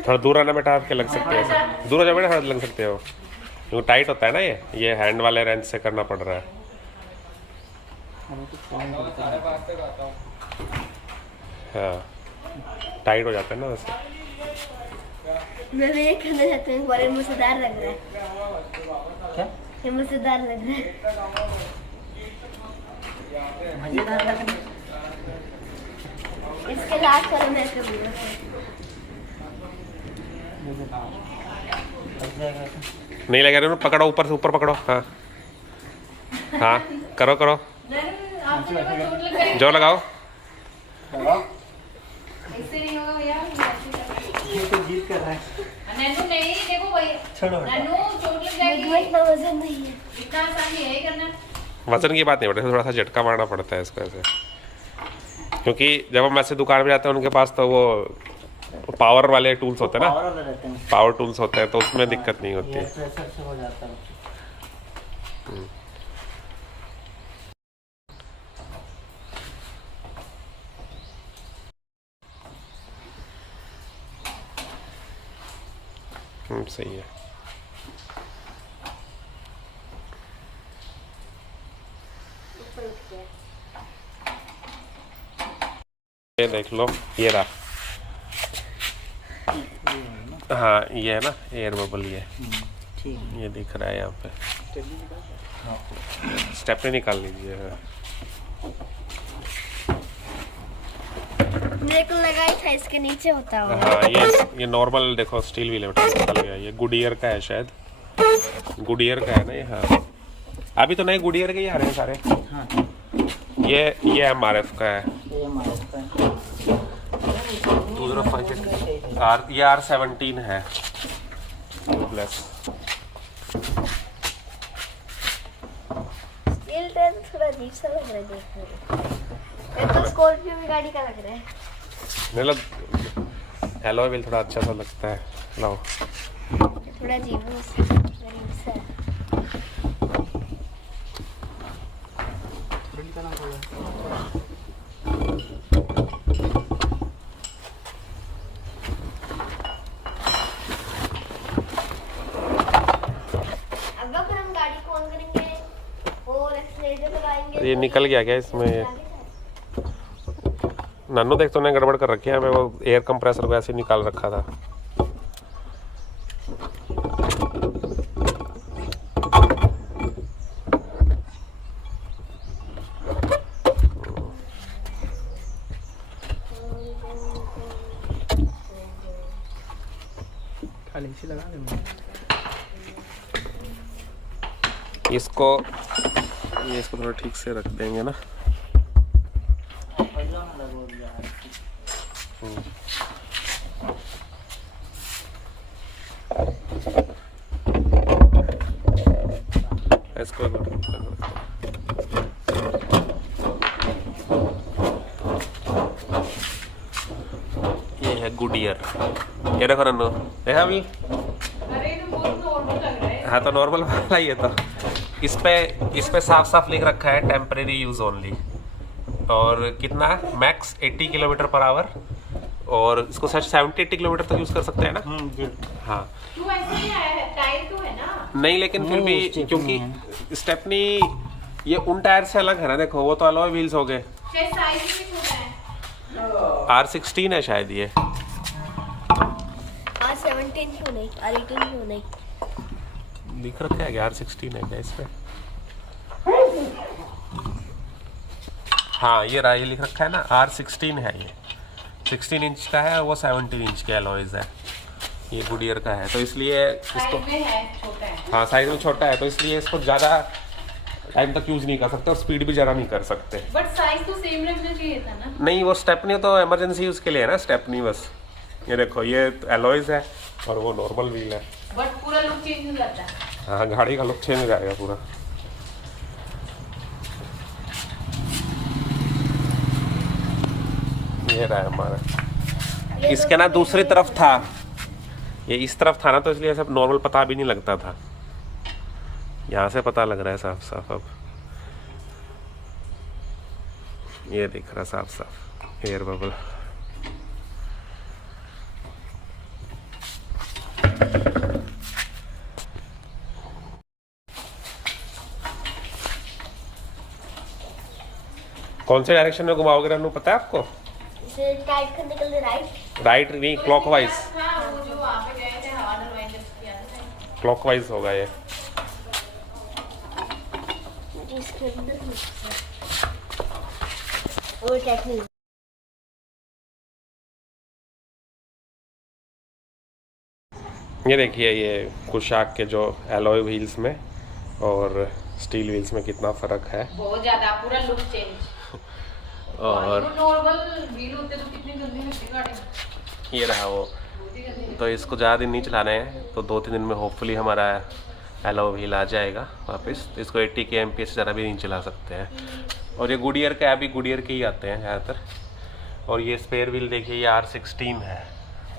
थोड़ा दूर आना बेटा, आपके लग सकते हैं ऐसे। दूर हो जाओ बेटा, थोड़ा लग सकते हो, क्योंकि टाइट होता है ना ये हैंड वाले रेंच से करना पड़ रहा है। हाँ टाइट हो जाता है ना वैसे। मैं ये करना चाहती हूँ, बड़े मजेदार लग रहा है। क्या ये मजेदार लग रहा है। मजेदार लग रहा है? इसके लास्ट वाले मैं करूँगा। नहीं लगा रहे, पकड़ो ऊपर से, ऊपर पकड़ो। हाँ हाँ करो करो, जोर लगाओ। ऐसे नहीं होगा भैया, ये तो जीत कर रहा है। नन्नू नहीं, देखो भैया, छोड़ो नन्नू चोट लग मुझे जाएगी। इतना वजन नहीं है। इतना आसान नहीं है करना। वजन की बात नहीं बेटा, थोड़ा सा झटका मारना पड़ता है इसको ऐसे, क्योंकि जब हम ऐसे दुकान पे जाते हैं उनके पास तो वो पावर वाले टूल्स होते हैं ना, पावर वाले रहते हैं। पावर टूल्स होते हैं, तो उसमें दिक्कत नहीं होती ये है। प्रेशर से हो जाता है। सही है। ये देख लो, ये रहा। हाँ ये है ना एयर बबल, ये ठीक है। ये दिख रहा है यहाँ पे। स्टेपनी निकाल लीजिए। मेरे को लगा ही था इसके नीचे होता होगा। हाँ ये नॉर्मल देखो स्टील व्हील है बेटा, निकल गया। ये गुडियर का है शायद, गुडियर का है ना ये। हाँ अभी तो नए गुडियर के ही आ रहे हैं सारे। हाँ ये MRF का है। ये हमारा है। 205 ये R17 है प्लस। स्टील ट्रेन थोड़ा अजीब सा लग रहा है देखने में। ये तो स्कॉर्पियो की गाड़ी का लग रहा है। मतलब एलॉय व्हील थोड़ा अच्छा सा लगता है। लाओ थोड़ा अजीब सा है। अब अगर हम गाड़ी को ऑन करेंगे और एक्सीलरेटर लगाएंगे ये निकल गया क्या इसमें? नन्नू देख, तूने गड़बड़ कर रखी है। मैं वो एयर कंप्रेसर को ऐसे निकाल रखा था। खाली इसी लगा देंगे। इसको थोड़ा ठीक से रख देंगे ना। इसको ये है गुडियर। ये देखो नन्नू, देखा अभी? अरे तो बहुत नॉर्मल लग रहा है। हाँ तो नॉर्मल वाला ही है। तो इस पे साफ साफ लिख रखा है टेम्परेरी यूज ओनली। और कितना है मैक्स 80 किलोमीटर पर आवर। और इसको शायद 70-80 किलोमीटर तक यूज कर सकते हैं ना। जी। हाँ तू ऐसे ही आया है, टायर तो है ना। नहीं, लेकिन फिर नहीं, भी स्टेपनी क्योंकि है। स्टेपनी ये उन टायर से अलग है ना। देखो वो तो अलॉय व्हील्स हो गए। शायद साइज भी छोटा है। R16 है शायद ये। R17 क्यों नहीं, R18 क्यों नहीं? लिख रखा है कि R16 है क्या इस पे? हाँ ये रहा, ये लिख रखा है ना R16 है। ये 16 इंच का है, वो 17 इंच के अलॉयज है। ये गुडियर का है, तो इसलिए इसको साइज में है, छोटा है। हाँ साइज में छोटा है, तो इसलिए इसको ज़्यादा टाइम तक यूज़ नहीं कर सकते और स्पीड भी ज़्यादा नहीं कर सकते। बट साइज तो सेम रखना चाहिए था ना। नहीं वो स्टेपनी तो इमरजेंसी यूज़ के लिए है ना, स्टेपनी बस। ये देखो ये एलॉयज है और वो नॉर्मल व्हील है। बट पूरा लुक चेंज हो जाता है। हाँ गाड़ी का लुक चेंज हो जाएगा पूरा। ये रहा है हमारा। इसके ना दूसरी तरफ था, ये इस तरफ था ना, तो इसलिए सब नॉर्मल पता भी नहीं लगता था। यहाँ से पता लग रहा है साफ साफ अब। ये दिख रहा साफ साफ एयर बबल। कौन से डायरेक्शन में घुमाओगे रन्नू, पता है आपको? इसे टाइट करने के लिए राइट। राइट नहीं, क्लॉकवाइज। हाँ, वो जो वहाँ पे गए थे हवा डलवाने जब किया था। क्लॉकवाइज होगा ये। इसके अंदर वो टेक्निक। ये देखिए, ये कुशाक के जो एलॉय व्हील्स में और स्टील व्हील्स में कितना फर्क है। बहुत ज्यादा, पूरा लुक चेंज। और नॉर्मल व्हील होते तो कितनी गंदी लगती गाड़ी। ये रहा वो। तो इसको ज़्यादा दिन नहीं चलाने हैं, तो 2-3 दिन में होपफुली हमारा एलॉय व्हील आ जाएगा वापस। तो इसको 80 kmph से ज़्यादा भी नहीं चला सकते हैं। और ये गुडियर का, अभी गुडियर के ही आते हैं ज़्यादातर। और ये स्पेयर व्हील देखिए, ये R16 है,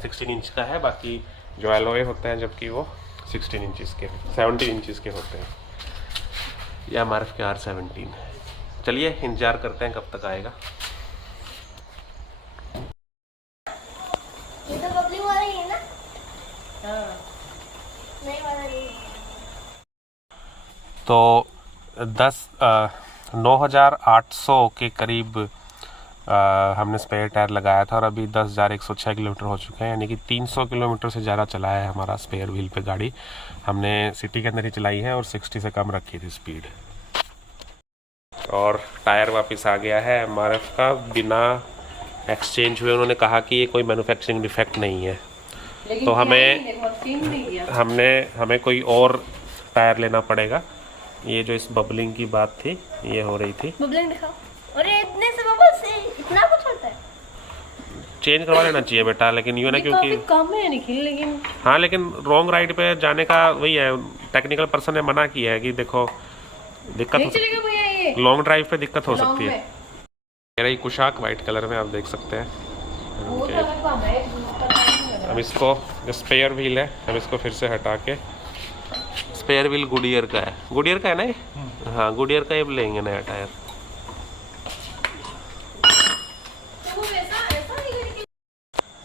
16 इंच का है। बाकी जो एलॉय होते हैं जबकि वो 16 इंचज़ के, 17 इंचज़ के होते हैं। ये MRF के R17 है। चलिए इंतज़ार करते हैं कब तक आएगा। ये तो बबली वाला ही है ना? हाँ। नहीं वाला नहीं। तो 9,800 के करीब हमने स्पेयर टायर लगाया था और अभी 10,106 किलोमीटर हो चुके हैं, यानी कि 300 किलोमीटर से ज़्यादा चला है हमारा स्पेयर व्हील पे गाड़ी। हमने सिटी के अंदर ही चलाई है और 60 से कम रखी थी स्पीड। और टायर वापस आ गया है MRF का, बिना एक्सचेंज हुए। उन्होंने कहा कि ये कोई मैन्युफैक्चरिंग डिफेक्ट नहीं है, तो हमें कोई और टायर लेना पड़ेगा। ये जो इस बबलिंग की बात थी, ये हो रही थी। बबलिंग दिखाओ। अरे इतने से बबल से इतना कुछ होता है? चेंज करवा लेना चाहिए बेटा, लेकिन यूँ ना, क्योंकि कम है निखिल, लेकिन हाँ, लेकिन रॉन्ग राइड पे जाने का वही है। टेक्निकल पर्सन ने मना किया है कि देखो दिक्कत हो सकती है, लॉन्ग ड्राइव पे दिक्कत हो सकती है। मेरा ये कुशाक वाइट कलर में आप देख सकते हैं। अब इसको, जो स्पेयर व्हील है, हम इसको फिर से हटा के, स्पेयर व्हील गुडियर का है, गुडियर का है ना ये? हाँ, गुडियर का ये लेंगे नया टायर।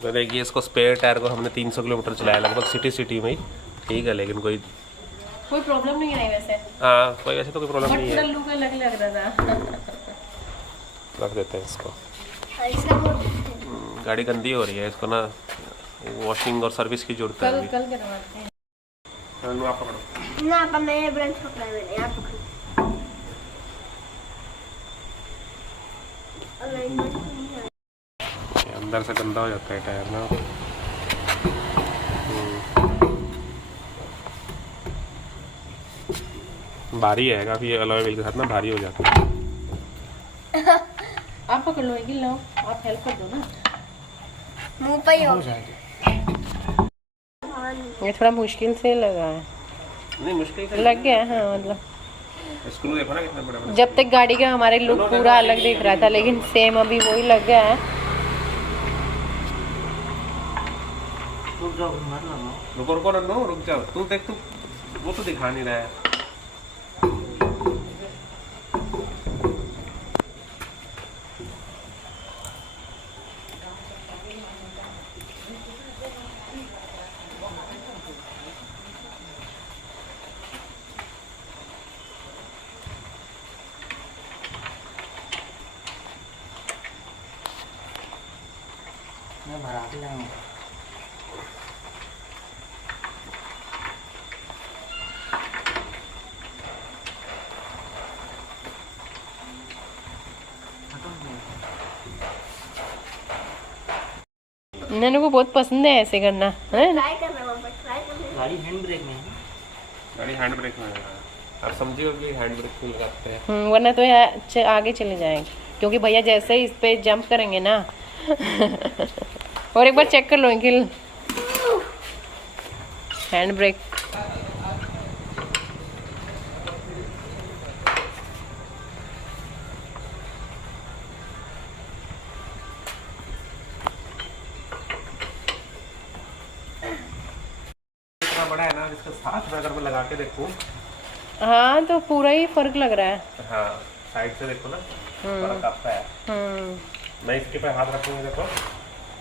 तो देखिए, इसको स्पेयर टायर को हमने 300 किलोमीटर चलाया लगभग सिटी में ही। ठीक है, लेकिन कोई प्रॉब्लम नहीं है वैसे। हाँ, कोई वैसे तो कोई प्रॉब्लम नहीं है। लुक अलग लग रहा था। रख देते हैं इसको। ऐसा गाड़ी गंदी हो रही है, इसको ना वॉशिंग और सर्विस की जरूरत है। कल करवाते हैं। आप पकड़ो ना, पर मैं ब्रांच पकड़ा मैंने। आप पकड़ो। अंदर से गंदा हो जाता है टायर ना। भारी है काफी, अलॉय व्हील के साथ ना भारी हो जाता है। आप पकड़ लो, एक लो, आप हेल्प कर दो ना। मुंह पे ही हो जाएगा। ये थोड़ा मुश्किल से लगा है। नहीं, मुश्किल लग गया है, हाँ, मतलब स्क्रू देखो ना कितने बड़े बड़े। जब तक गाड़ी का हमारे लुक पूरा अलग दिख रहा था, लेकिन सेम अभी वही लग गया है। रुक जाओ, मत लगाओ। रुको नन्नू, रुक जाओ। तू देख, तू वो तो दिखा नहीं रहा है। मैं भरा के लाऊंगा। नन्नू को बहुत पसंद है ऐसे करना, है ना? ट्राई करना, वहाँ पर ट्राई करना। गाड़ी हैंड ब्रेक में है। गाड़ी हैंड ब्रेक में है। आप समझिए कि हैंड ब्रेक क्यों लगाते हैं। वरना तो आगे चले जाएंगे, क्योंकि भैया जैसे ही इस पे जंप करेंगे ना। और एक बार चेक कर लो अंकिल, हैंड ब्रेक। इतना बड़ा है ना, इसके साथ में अगर मैं लगा के देखूं, हाँ तो पूरा ही फर्क लग रहा है। हाँ, साइड से देखो ना, फर्क आपका है। मैं इसके पे हाथ रखूंगा, देखो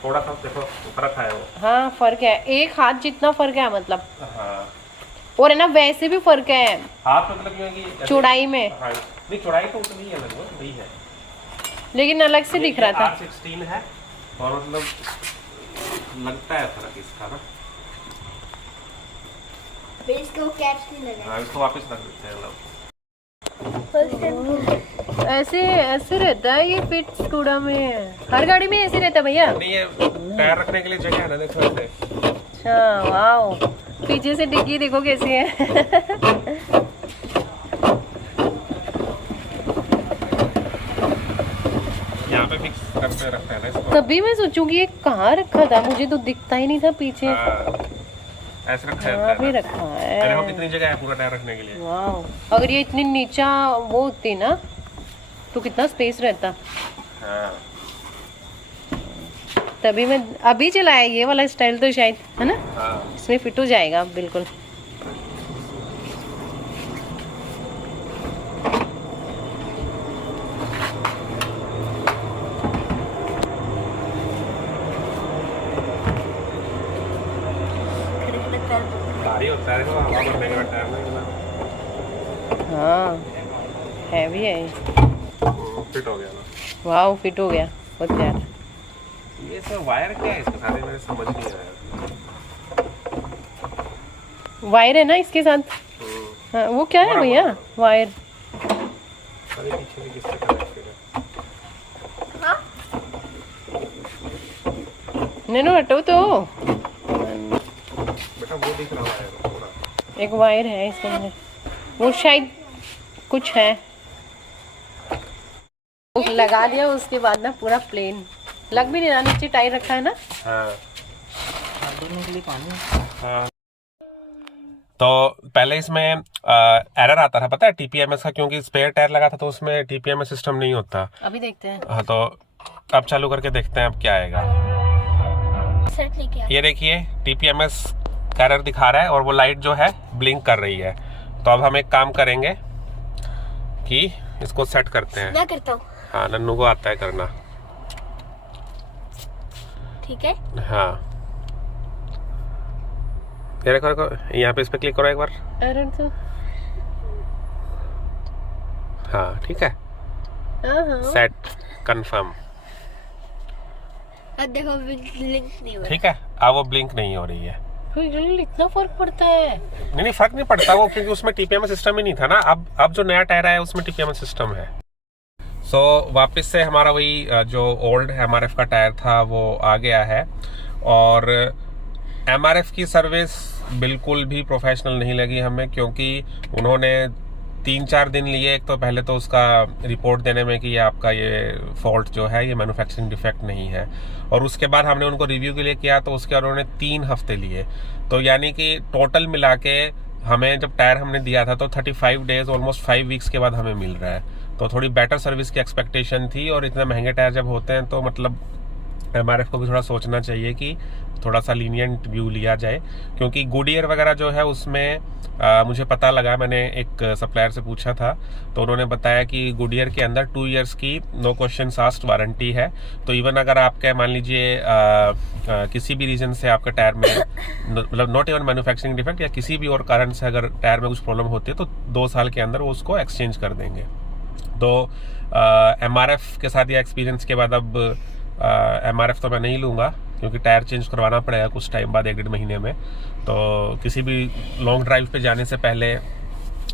थोड़ा सा देखो फर्क है वो। हाँ फर्क है, एक हाथ जितना फर्क है मतलब। हाँ और है ना वैसे भी फर्क है हाथ मतलब ये कि चौड़ाई में। हाँ, नहीं चौड़ाई तो उतनी ही है लगभग वही है, लेकिन अलग से दिख रहा था। R16 है और मतलब लगता है फर्क इसका ना। इसको कैच नहीं लगा। हाँ इसको वापस रख देते हैं लोग। ऐसे ऐसे रहता है ये फिट स्कूडा में, हर गाड़ी में ऐसे रहता है भैया। नहीं ये टायर रखने के लिए जगह है ना, देखो ऐसे। अच्छा वाओ, पीछे से डिग्गी देखो कैसी है। यहाँ पे फिक्स करके रखता है ना इसको। तभी मैं सोचूंगी ये कहाँ रखा था, मुझे तो दिखता ही नहीं था पीछे। हाँ, ऐसे रखा यहाँ भी है। रखा अरे वो है। कितनी जगह है पूरा टायर रखने के लिए। वाओ, अगर ये इतनी नीचा वो होती ना तो कितना स्पेस रहता। हाँ तभी मैं अभी चलाया ये वाला स्टाइल तो शायद है ना, हाँ इसमें फिट हो जाएगा बिल्कुल। भारी होता है देखो, हवा भरने का टायर ना हाँ हैवी है ये। फिट हो गया ना। वाओ फिट हो गया बहुत प्यारा। ये सब वायर क्या है इसके साथ, मेरे समझ नहीं आया। वायर है ना इसके साथ। हाँ वो क्या है भैया वायर। अरे पीछे भी किससे कनेक्टेड है। नैनो हटो तो। बेटा वो दिख रहा है पूरा। एक वायर है इसके अंदर, वो शायद कुछ है। लगा दिया उसके बाद ना पूरा प्लेन लग भी नहीं रहा, नीचे टायर रखा है ना। हाँ दोनों के लिए पानी। हाँ तो पहले इसमें एरर आता था पता है टीपीएमएस का, क्योंकि स्पेयर टायर लगा था तो उसमें टीपीएमएस सिस्टम नहीं होता। अभी देखते हैं। हाँ तो अब चालू करके देखते हैं अब क्या आएगा। सेट नहीं किया। ये देखिए टीपीएमएस का एरर दिखा रहा है और वो लाइट जो है ब्लिंक कर रही है। तो अब हम एक काम करेंगे कि इसको सेट करते हैं। मैं करता हूँ। हाँ नन्नू को आता है करना। ठीक है। हाँ ये देखो यहाँ पे इस पे क्लिक करो एक बार। एरर तो हाँ ठीक है, हाँ सेट कंफर्म। अब देखो लिंक नहीं हुआ। ठीक है अब वो ब्लिंक नहीं हो रही है। इतना फर्क पड़ता है। नहीं फर्क नहीं पड़ता वो, क्योंकि उसमें टीपीएमएस सिस्टम ही नहीं था ना। अब जो नया टायर है उसमें टीपीएमएस सिस्टम है। सो वापस से हमारा वही जो ओल्ड एमआरएफ का टायर था वो आ गया है। और एमआरएफ की सर्विस बिल्कुल भी प्रोफेशनल नहीं लगी हमें, क्योंकि उन्होंने 3-4 दिन लिए। एक तो पहले तो उसका रिपोर्ट देने में कि ये आपका ये फॉल्ट जो है ये मैन्युफैक्चरिंग डिफेक्ट नहीं है, और उसके बाद हमने उनको रिव्यू के लिए किया तो उसके उन्होंने 3 हफ्ते लिए। तो यानी कि टोटल मिला के हमें जब टायर हमने दिया था तो 35 डेज ऑलमोस्ट 5 वीक्स के बाद हमें मिल रहा है। तो थोड़ी बेटर सर्विस की एक्सपेक्टेशन थी, और इतने महंगे टायर जब होते हैं तो मतलब एमआरएफ को भी थोड़ा सोचना चाहिए कि थोड़ा सा लीनियंट व्यू लिया जाए। क्योंकि गुडियर वगैरह जो है उसमें मुझे पता लगा, मैंने एक सप्लायर से पूछा था तो उन्होंने बताया कि गुडियर के अंदर 2 इयर्स की नो क्वेश्चंस आस्क्ड वारंटी है। तो इवन अगर आपके मान लीजिए किसी भी रीजन से आपका टायर में मतलब नॉट इवन मैन्युफैक्चरिंग डिफेक्ट या किसी भी और कारण से अगर टायर में कुछ प्रॉब्लम होती है तो 2 साल के अंदर वो उसको एक्सचेंज कर देंगे। तो एमआरएफ के साथ ये एक्सपीरियंस के बाद अब एमआरएफ तो मैं नहीं लूँगा, क्योंकि टायर चेंज करवाना पड़ेगा कुछ टाइम बाद, 1-1.5 महीने में। तो किसी भी लॉन्ग ड्राइव पे जाने से पहले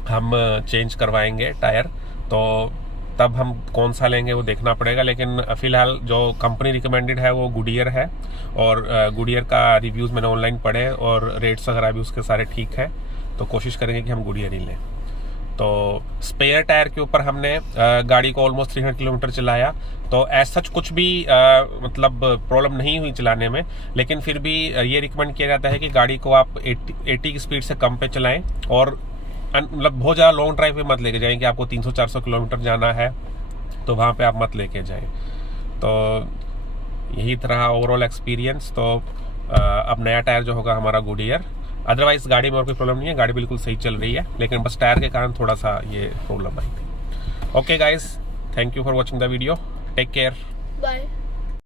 हम चेंज करवाएंगे टायर, तो तब हम कौन सा लेंगे वो देखना पड़ेगा। लेकिन फ़िलहाल जो कंपनी रिकमेंडेड है वो गुडियर है, और गुडियर का रिव्यूज़ मैंने ऑनलाइन पढ़े और रेट्स वगैरह भी उसके सारे ठीक है। तो कोशिश करेंगे कि हम गुडियर ही लें। तो स्पेयर टायर के ऊपर हमने गाड़ी को ऑलमोस्ट 300 किलोमीटर चलाया, तो एज सच कुछ भी मतलब प्रॉब्लम नहीं हुई चलाने में। लेकिन फिर भी ये रिकमेंड किया जाता है कि गाड़ी को आप 80 की स्पीड से कम पे चलाएं, और मतलब बहुत ज़्यादा लॉन्ग ड्राइव पे मत लेके जाएं कि आपको 300-400 किलोमीटर जाना है तो वहाँ पे आप मत लेके जाएं। तो यही तरह ओवरऑल एक्सपीरियंस। तो अब नया टायर जो होगा हमारा गुडियर। अदरवाइज गाड़ी में और कोई प्रॉब्लम नहीं है, गाड़ी बिल्कुल सही चल रही है, लेकिन बस टायर के कारण थोड़ा सा ये प्रॉब्लम आई थी। Okay guys, thank you for watching the video, take care, bye.